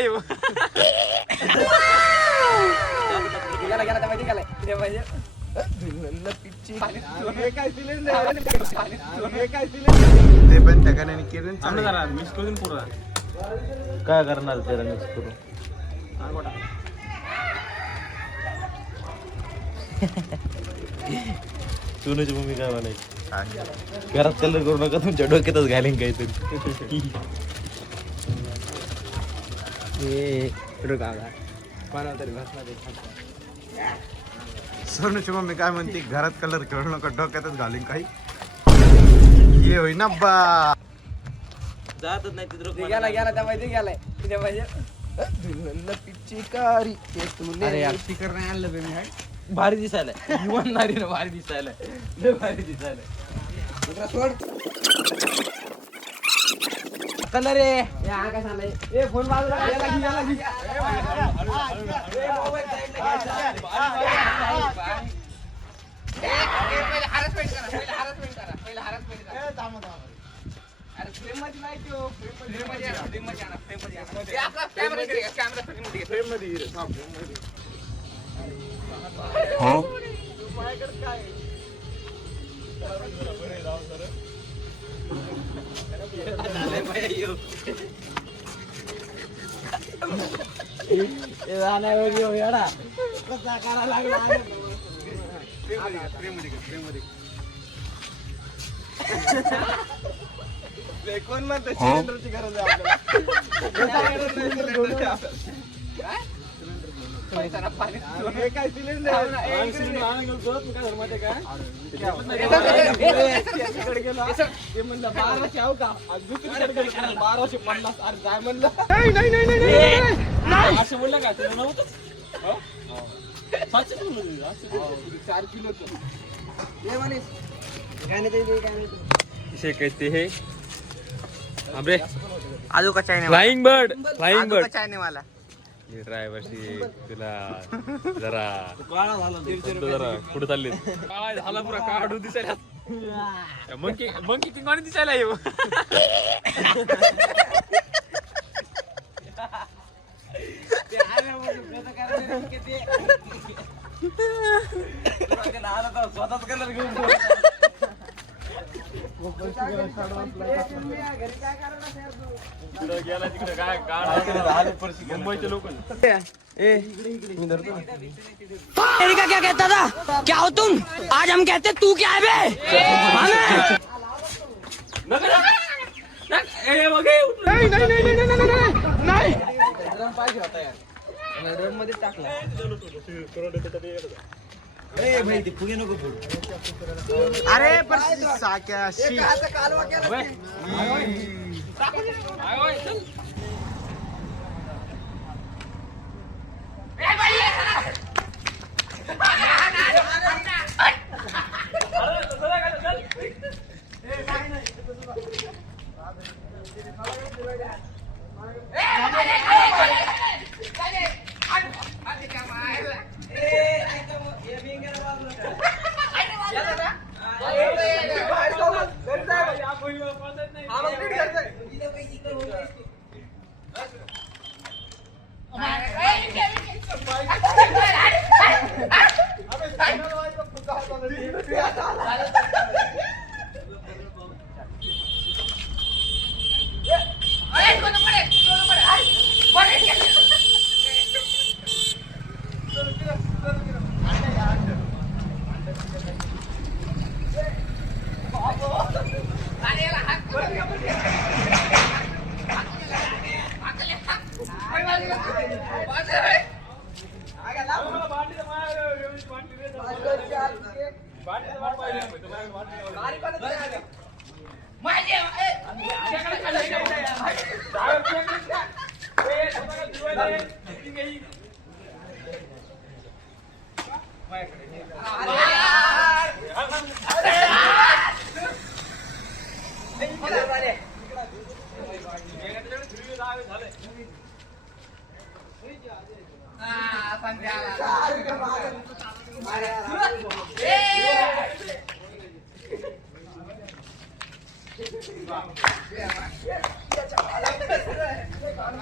येऊ. ते पण त्या गाण्याने किरण मिक्स करून पुरा काय करणार त्याला मिक्स करून सोनूची मम्मी काय म्हणायची घरात कलर करू नका तुमच्या डोक्यातच घालीन काहीतरी सोनूची मम्मी काय म्हणते घरात कलर करू नका डोक्यातच घालीन काही ये होई ना बा जातच नाही तिथं गेला त्या माहिती गेलाय त्या पाहिजे पिचकारी अरे यार स्पीकर नाही आणलं बे मी भारी दिसायला इमानदारी ना भारी दिसायला लय भारी दिसायला कलर रे या काय सांगलाय ए फोन बाजूला गेला कसा करा लागला कोण म्हणतं सिलेंडरची गरज आहे काय सिलेंडर ते म्हणलं 1200 आहो का दुसरीकडे 1250 अरे काय म्हणलं असं बोललं का तुला नव्हतं 4 किलो कहते हैं अबे आजू का चायने फ्लाइंग बर्ड चायने वाला हे ड्रायव्हरशी तुला जरा जरा कुठे चालले काय झाला पुरा काढू दिसायला मंकी मंकी किंग दिसायला येऊ स्वतःच कलर घेऊन गेला तिकडे काय मुंबईचे लोक का क्या कहता था क्या हो तुम आज हम कहते तू क्या है बे ड्रम पाहिजे होता यार ड्रम मध्ये टाकला अरे पण साक्या शी कालवा केला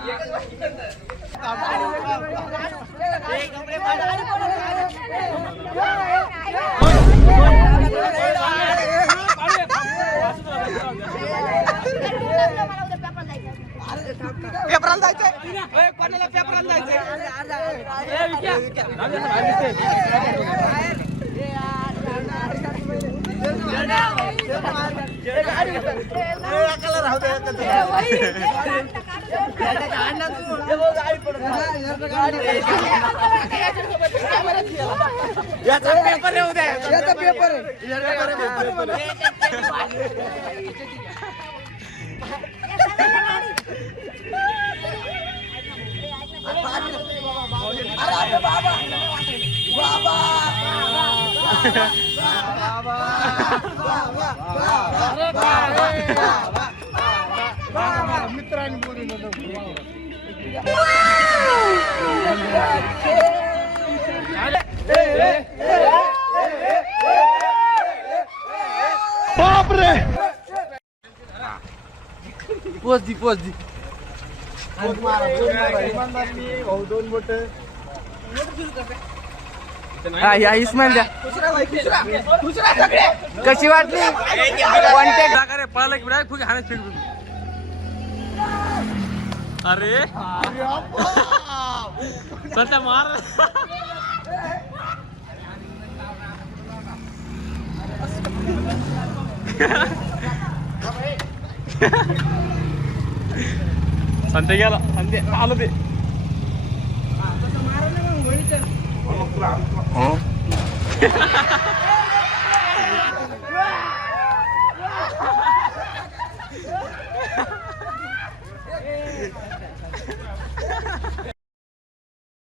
एकच पेपराला जायचंय कोणाला पेपराला पेपर येऊ द्या पेपर मित्रांनी बोलून पोच दी दोन बोट या इस्माईल द्या कशी वाटली कॉन्टॅक्ट पळाला की डायरेक्ट फुगे हाणत फेकून अरे सध्या मार संते गेला संते आलं ते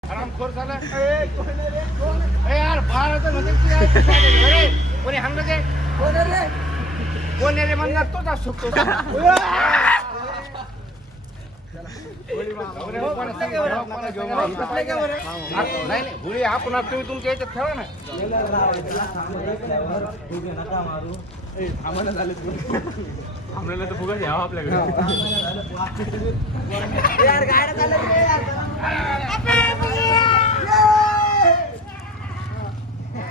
आरामखोर झाला यार बाळाचं म्हणजे कोणी हाणलं ते कोण रे म्हणणार तोच असू शकतो नाही गुळी आपण तुम्ही तुमच्या याच्यात ठेवा ना आपल्याला तर फुगा घ्यावा आपल्याकडे